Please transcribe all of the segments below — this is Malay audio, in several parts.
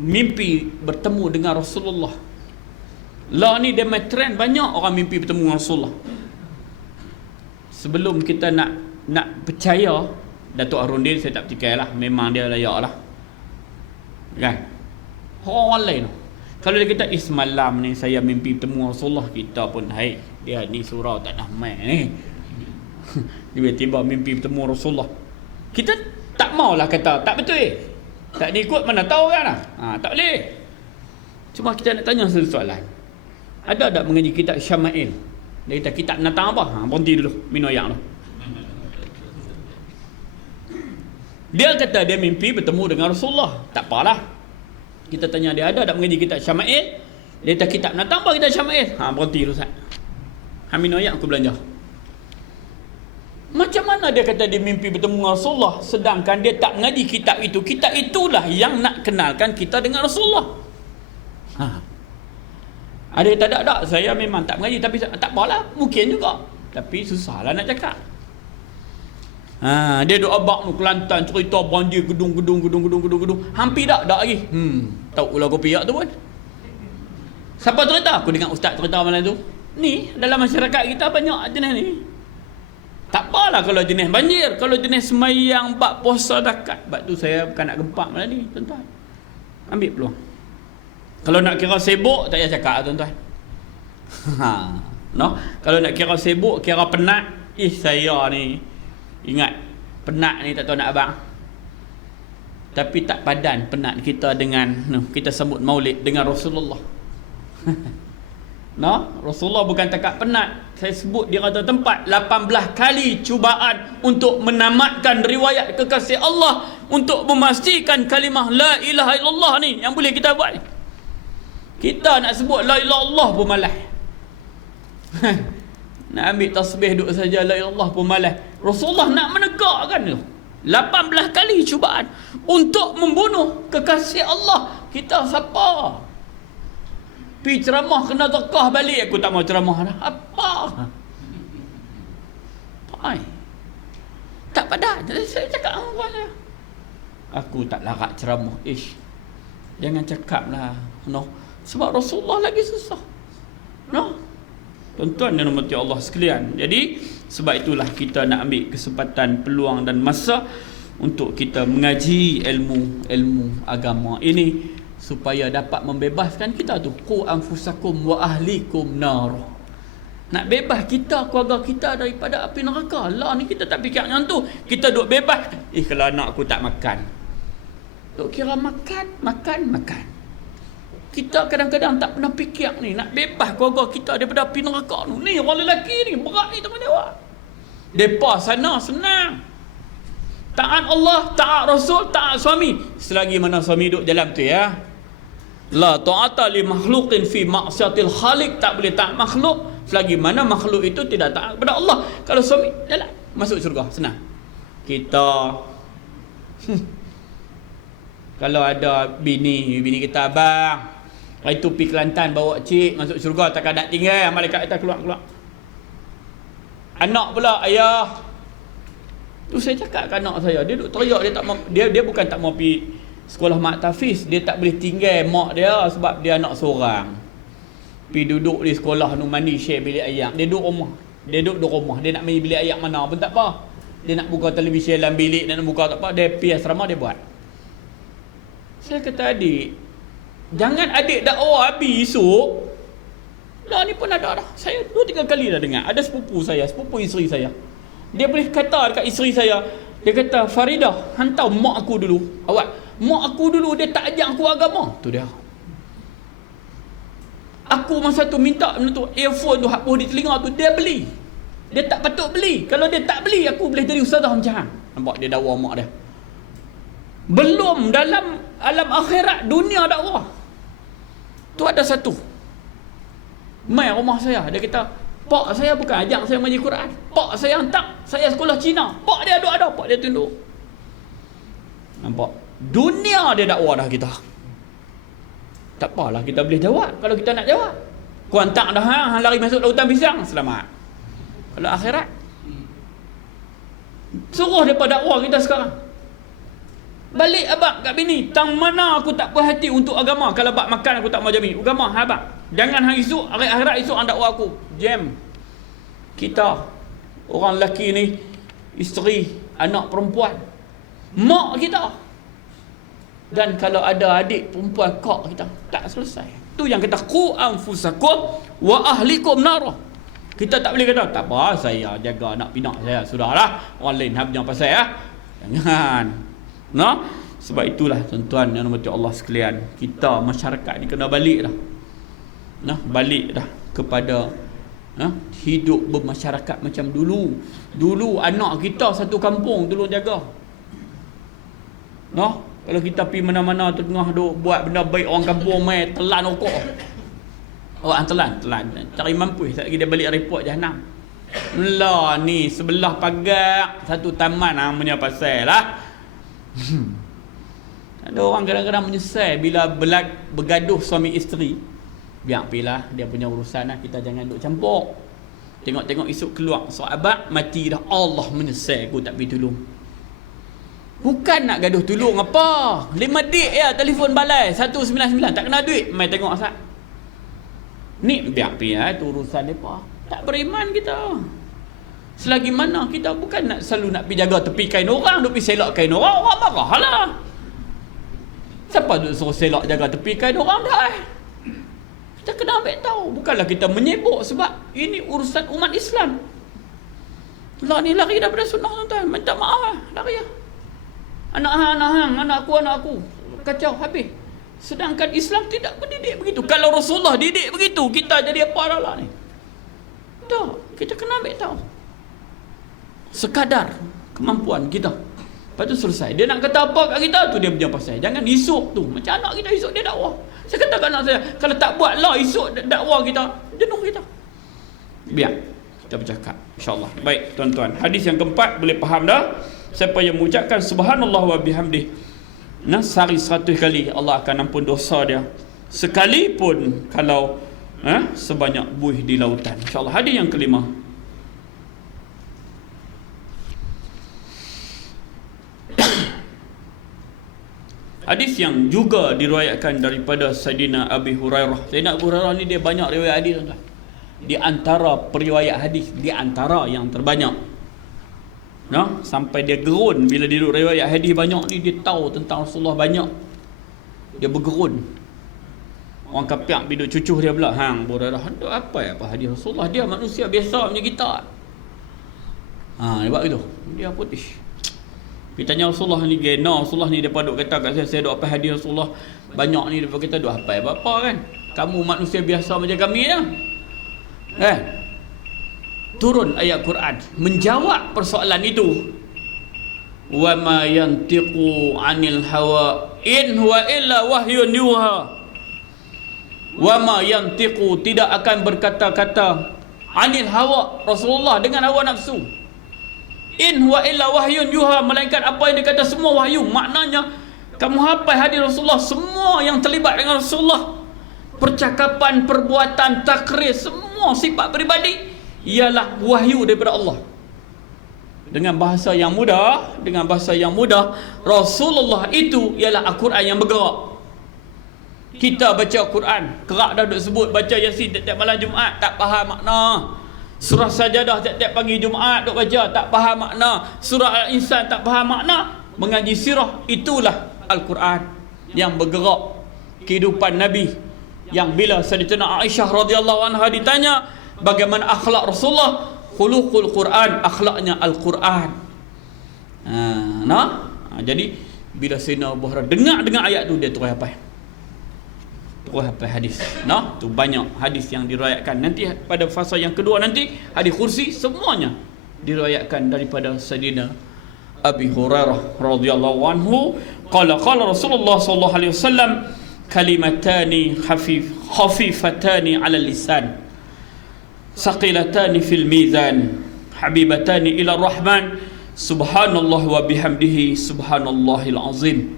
mimpi bertemu dengan Rasulullah. Lah ni dia main trend, banyak orang mimpi bertemu dengan Rasulullah. Sebelum kita nak percaya, Datuk Harudin saya tak percaya lah, memang dia layak lah kan. Orang lain kalau dia kata semalam ni saya mimpi bertemu Rasulullah, kita pun hai, dia ni surau tak dah main ni tiba-tiba mimpi bertemu Rasulullah, kita tak maulah kata tak betul tak diikut, mana tahu kan lah. Tak boleh. Cuma kita nak tanya satu soalan, ada tak mengaji kitab Syama'il? Dia kata kitab binatang apa? Berhenti dulu minum air tu. Dia kata dia mimpi bertemu dengan Rasulullah, tak apalah, kita tanya dia ada tak mengaji kitab Syama'il? Dia kata kitab binatang apa kitab Syama'il? Berhenti dulu Ustaz, minum air aku belanja. Macam mana dia kata dia mimpi bertemu dengan Rasulullah, sedangkan dia tak mengaji kitab itu? Kitab itulah yang nak kenalkan kita dengan Rasulullah. Ada kata tak, saya memang tak mengaji, tapi tak apalah, mungkin juga, tapi susahlah nak cakap. Dia duk abak nu Kelantan, cerita banjir gedung, hampir tak lagi. Tahu lagu piak tu pun. Siapa cerita? Aku dengar ustaz cerita malam tu. Ni dalam masyarakat kita banyak jenis ni. Tak apalah kalau jenis banjir, kalau jenis semayang bab puasa dekat. Bab tu saya bukan nak gempak malam ni, tuan-tuan. Ambil peluang. Kalau nak kira sibuk, tak payah cakap tuan-tuan. No? Kalau nak kira sibuk, kira penat, saya ni ingat, penat ni tak tahu nak abang. Tapi tak padan penat kita dengan kita sambut maulid dengan Rasulullah. No? Rasulullah bukan takat penat. Saya sebut di rata tempat 18 kali cubaan untuk menamatkan riwayat kekasih Allah, untuk memastikan kalimah la ilaha illallah ni yang boleh kita buat. Kita nak sebut la ilaha illallah pun malas. Nak ambil tasbih duk saja la ilaha illallah pun malas. Rasulullah nak menegakkan tu 18 kali cubaan untuk membunuh kekasih Allah. Kita siapa? Pi ceramah kena tekah balik, aku tak mau ceramah dah. Apa? Pai. Tak padan. Saya cakap apa saya? Aku tak larat ceramah. Jangan cakap lah. No. Sebab Rasulullah lagi susah. No. Tuan-tuan dan umat Allah sekalian. Jadi sebab itulah kita nak ambil kesempatan, peluang dan masa untuk kita mengaji ilmu agama ini, supaya dapat membebaskan kita tu. Qu anfusakum wa ahlikum nar. Nak bebas kita, keluarga kita daripada api neraka. Lah ni kita tak fikir yang tu. Kita duk bebas. Kalau anak aku tak makan, duk kira makan. Kita kadang-kadang tak pernah fikir ni, nak bebas keluarga kita daripada api neraka tu. Ni orang lelaki ni berat ni teman-teman. Depa sana senang. Taat Allah, taat Rasul, taat suami. Selagi mana suami duduk dalam tu ya. La ta'ata li makhluqin fi ma'siyatil khaliq, tak boleh taat makhluk selagi mana makhluk itu tidak taat kepada Allah. Kalau suami jalan masuk syurga, senang. Kita kalau ada bini kita, abang hari tu pergi Kelantan bawa cik masuk syurga, takkan nak tinggal, malaikat kata keluar. Anak pula, ayah. Tu saya cakap ke anak saya, dia duk teriak, dia tak mau, dia bukan tak mau pergi sekolah mak tafiz, dia tak boleh tinggal mak dia sebab dia anak seorang. Pergi duduk di sekolah nu mandi share bilik air. Dia duduk rumah. Dia nak main bilik air mana pun tak apa. Dia nak buka televisyen dalam bilik, nak buka tak apa, dia pergi asrama dia buat. Saya kata adik, jangan adik dakwah habis esok. Dah ni pun ada dah. Saya 2-3 kali dah dengar. Ada sepupu isteri saya. Dia boleh kata dekat isteri saya, dia kata, Faridah, hantar mak aku dulu. Awak, mak aku dulu dia tak ajak aku agama. Tu dia. Aku masa tu minta tu earphone tu hapus di telinga tu, dia beli. Dia tak patut beli. Kalau dia tak beli, aku boleh jadi ustazah macam hang. Nampak dia dakwah mak dia. Belum dalam alam akhirat, dunia dakwah. Tu ada satu mai rumah saya, dia kata, pak saya bukan ajak saya mengaji Quran, pak saya hantar saya sekolah Cina, pak dia ada, pak dia tunduk. Nampak? Dunia dia dakwah dah kita. Tak apalah kita boleh jawab kalau kita nak jawab. Kau hantar dah hang lari masuk lautan pisang, selamat. Kalau akhirat suruh depa dakwah kita sekarang. Balik abang kat bini, tang mana aku tak puas hati untuk agama. Kalau bak makan aku tak mau jamin agama abang. Jangan hari esok, hari akhirat esok anda dakwa aku. Jam. Kita orang lelaki ni, isteri, anak perempuan, mak kita. Dan kalau ada adik perempuan kak kita, tak selesai. Tu yang kata qu anfusakum wa ahlikum nar. Kita tak boleh kata tak apa saya jaga anak pinak saya, sudahlah orang lain habnya pasal ya. Jangan. Nah, sebab itulah tuan-tuan yang dirahmati Allah sekalian, kita masyarakat ni kena balik dah. Nah, balik dah kepada hidup bermasyarakat macam dulu. Dulu anak kita satu kampung tolong jaga. Nah, kalau kita pergi mana-mana tengah duk buat benda baik, orang kampung mai telan rokok. Orang telan. Cari mampu tak lagi dia balik report jahanam. Lah ni sebelah pagar satu taman namanya pasal lah. Ada orang kadang-kadang menyesal bila bergaduh suami isteri. Biar pilah dia punya urusan lah, kita jangan duk campur. Tengok-tengok esok keluar sahabat mati dah, Allah menyesal aku tak pergi tolong. Bukan nak gaduh tolong apa. 5 dik ya telefon balai 199 tak kena duit, mai tengok asal. Ni biar pilah tu urusan depa. Tak beriman kita. Selagi mana kita bukan nak selalu nak pergi jaga tepi kain orang, duk pergi selak kain orang, orang marahlah. Siapa duk suruh selak jaga tepi kain orang dah? Kita kena ambil tahu. Bukanlah kita menyebuk sebab ini urusan umat Islam. Lah ni lari daripada sunnah tuan-tuan. Minta maaf lah. Lari lah. Anak aku. Kacau habis. Sedangkan Islam tidak mendidik begitu. Kalau Rasulullah didik begitu, kita jadi apa lah ni? Tak. Kita kena ambil tahu. Sekadar kemampuan kita. Lepas tu selesai. Dia nak kata apa kat kita, tu dia punya pasal. Jangan esok tu. Macam anak kita esok dia dakwah. Saya kata kat anak saya, kalau tak buat lah esok dakwah kita, jenuh kita. Biar kita bercakap, insyaAllah. Baik tuan-tuan, hadis yang keempat boleh faham dah. Siapa yang mengucapkan subhanallah wa bihamdih, sehari 100 kali, Allah akan ampun dosa dia, sekalipun kalau sebanyak buih di lautan. InsyaAllah. Hadis yang kelima, hadis yang juga diriwayatkan daripada Sayyidina Abi Hurairah. Sayyidina Abu Hurairah ni dia banyak riwayat hadis tuan-tuan. Di antara periwayat hadis, di antara yang terbanyak. Sampai dia gerun bila dia duduk riwayat hadis banyak ni, dia tahu tentang Rasulullah banyak. Dia bergerun. Orang kapiak bila cucuh dia pula, hang Abu Hurairah, apa hadis Rasulullah? Dia manusia biasa macam kita. Dia buat gitu. Dia putih. Kita tanya Rasulullah ni gena, Rasulullah ni depa duk kata kat saya duk apa hadis Rasulullah banyak ni, depa kita duk hafal apa kan. Kamu manusia biasa macam kami je. Turun ayat Quran menjawab persoalan itu. Wa ma yantiqu 'anil hawa in huwa illa wahyun yuha. Wa ma yantiqu, tidak akan berkata-kata, 'anil hawa, Rasulullah dengan hawa nafsu. In huwa illa wahyun yuha, melainkan apa yang dia kata semua wahyu. Maknanya kamu hafal hadis Rasulullah, semua yang terlibat dengan Rasulullah, percakapan, perbuatan, takrir, semua sifat peribadi ialah wahyu daripada Allah. Dengan bahasa yang mudah, Rasulullah itu ialah Al-Quran yang bergerak. Kita baca Al-Quran, kerak dah duk sebut baca Yasin tiap-tiap malam Jumaat, tak faham makna. Surah Sajadah tiap-tiap pagi Jumaat duk baca, tak faham makna. Surah Al-Insan tak faham makna. Mengaji sirah, itulah Al-Quran yang bergerak kehidupan Nabi. Yang bila Sayyidatina Aisyah radhiyallahu anha ditanya bagaimana akhlak Rasulullah, khuluqul Quran, akhlaknya Al-Quran. Jadi bila Sayyidina Abu Hurairah dengar ayat tu, dia terus hafal. Hadis. Tu banyak hadis yang diriwayatkan. Nanti pada fasa yang kedua nanti hadis kursi semuanya diriwayatkan daripada Sayyidina Abi Hurairah radhiyallahu anhu, qala Rasulullah sallallahu alaihi wasallam, kalimatani khafifatani 'ala lisan, saqilatani fil mizan, habibatani ila rahman, subhanallah wa bihamdihi subhanallahil azim,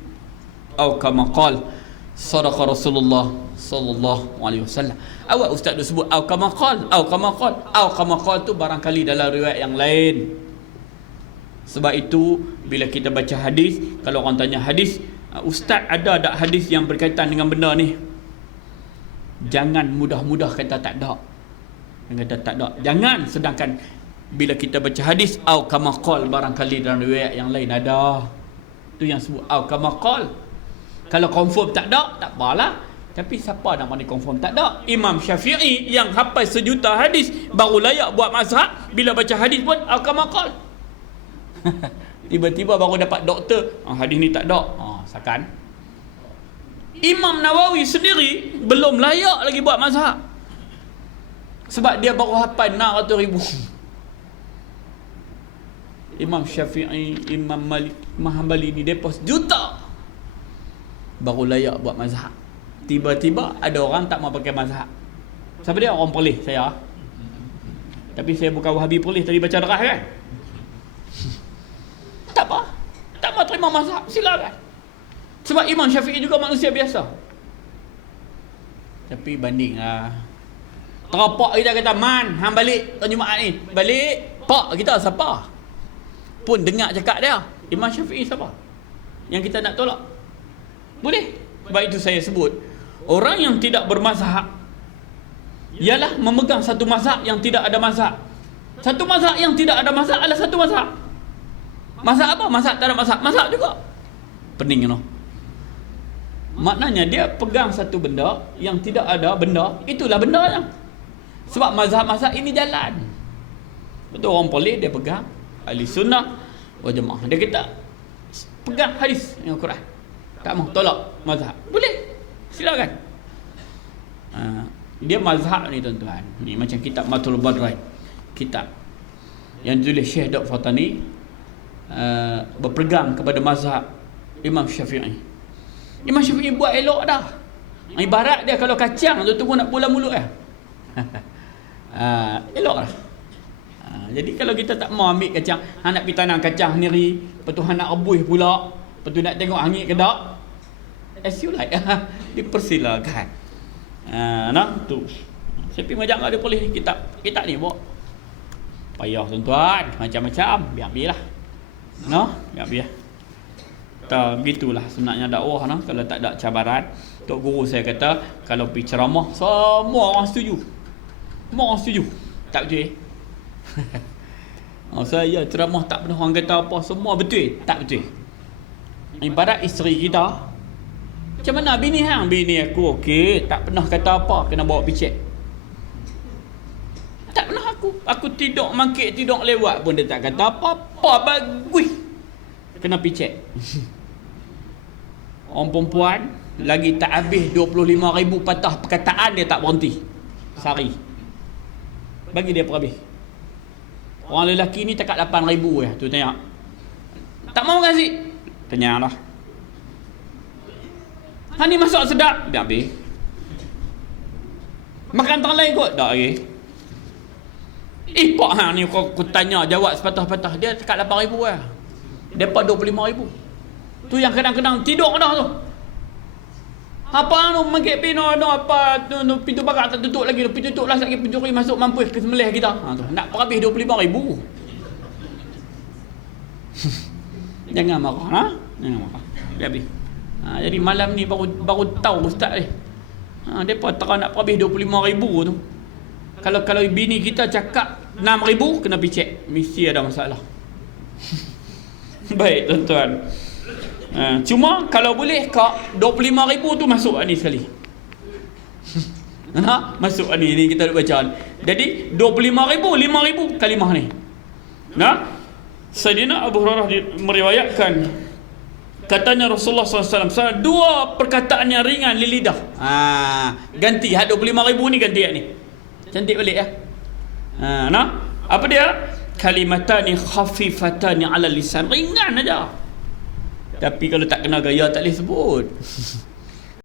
atau kama qala sadaqa Rasulullah sallallahu alaihi wasallam. Awak ustaz sebut au kama qal tu barangkali dalam riwayat yang lain. Sebab itu bila kita baca hadis, kalau orang tanya hadis, ustaz ada tak hadis yang berkaitan dengan benda ni? Jangan mudah-mudah kata tak ada. Jangan kata tak ada. Jangan, sedangkan bila kita baca hadis au kama qal, barangkali dalam riwayat yang lain ada. Tu yang sebut au kama qal. Kalau confirm tak ada, tak apalah. Tapi siapa nak mani confirm tak ada? Imam Syafi'i yang hafal sejuta hadis baru layak buat mazhab, bila baca hadis pun au kama qal. Tiba-tiba baru dapat doktor, hadis ni tak ada. Sakan. Imam Nawawi sendiri belum layak lagi buat mazhab. Sebab dia baru hafal 600,000. Imam Syafi'i, Imam Malik, Imam Hanbali ni depa sejuta baru layak buat mazhab. Tiba-tiba ada orang tak mau pakai mazhab. Siapa dia? Orang Perlis, saya. Tapi saya bukan Wahabi Perlis, tadi baca darah kan. Tak apa, tak mau terima mazhab, silakan. Sebab Imam Syafi'i juga manusia biasa. Tapi banding terapa kita kata, man, hang balik tahun Jumaat ni. Balik. Pak kita siapa? Pun dengar cakap dia. Imam Syafi'i siapa? Yang kita nak tolak? Boleh. Sebab itu saya sebut, orang yang tidak bermazhab ialah memegang satu mazhab yang tidak ada mazhab. Satu mazhab yang tidak ada mazhab adalah satu mazhab. Mazhab apa? Mazhab tak ada mazhab. Mazhab juga. Pening, you know. Maknanya dia pegang satu benda yang tidak ada benda, itulah benda yang. Sebab mazhab-mazhab ini jalan. Betul, orang Perlis dia pegang ahli sunnah wal jamaah. Dia kata pegang hadis yang Quran. Tak mau tolak mazhab. Boleh. Silakan. Dia mazhab ni tuan-tuan. Ni macam kitab Matul Badrai. Kitab yang ditulis Syekh Dr. Fatani, berpegang kepada mazhab Imam Syafi'i. Imam Syafi'i buat elok dah. Ibarat dia kalau kacang tu tunggu nak pulang mulut elok lah. Jadi kalau kita tak mau ambil kacang, hang nak pergi tanam kacang sendiri, lepas tu hang nak rebus pula, lepas tu nak tengok angin ke tak, as you like. Dipersilakan. Nah tu saya pergi majak ada boleh kitab ni bawa payah tuan-tuan, macam-macam, biar-biarlah. Biar-biar. Begitulah sebenarnya dakwah, kalau tak ada cabaran. Tok guru saya kata, kalau pergi ceramah semua orang setuju. Semua orang setuju. Tak betul. Saya ceramah tak pernah orang kata apa, semua betul. Tak betul. Ibarat isteri kita, macam mana bini hang? Bini aku okey, tak pernah kata apa, kena bawa pergi cek. Tak pernah aku tidur mangkit, tidur lewat pun dia tak kata apa-apa, bagus. Kena pergi cek. Orang perempuan lagi tak habis 25,000 patah perkataan dia tak berhenti sehari. Bagi dia per habis. Orang lelaki ni takat 8,000 tu tanya. Tak mau kasih. Tanyalah. Hang ni masak sedap, dah habis. Makan orang lain kot, dah lagi. Pak hang ni kau tanya jawab sepatah-patah, dia takat 8,000 Depa 25,000. Tu yang kadang-kadang tidur dah tu. Apa anu mangkit pino apa tu pintu pagar tak tutup lagi, pintu tutup lah lagi, pencuri masuk mampus ke sembelih kita. Tu nak habis 25,000. Jangan marah, Jangan marah. Dia habis. Jadi malam ni baru tahu ustaz ni. Depa terang nak habis 25,000 tu. Kalau bini kita cakap 6,000 kena pergi cek, mesti ada masalah. Baik tuan-tuan. Cuma kalau boleh kak 25,000 tu masuk ni sekali. Masuk ni kita nak baca. Jadi 25,000, 5,000 kalimah ni. Sayyidina Abu Hurairah meriwayatkan, katanya Rasulullah SAW, dua perkataan yang ringan di lidah. Ganti 25,000 ni, ganti ni. Cantik balik ya. Apa dia? Kalimatani khafifatani ala lisan, ringan aja. Tapi kalau tak kena gaya tak boleh sebut.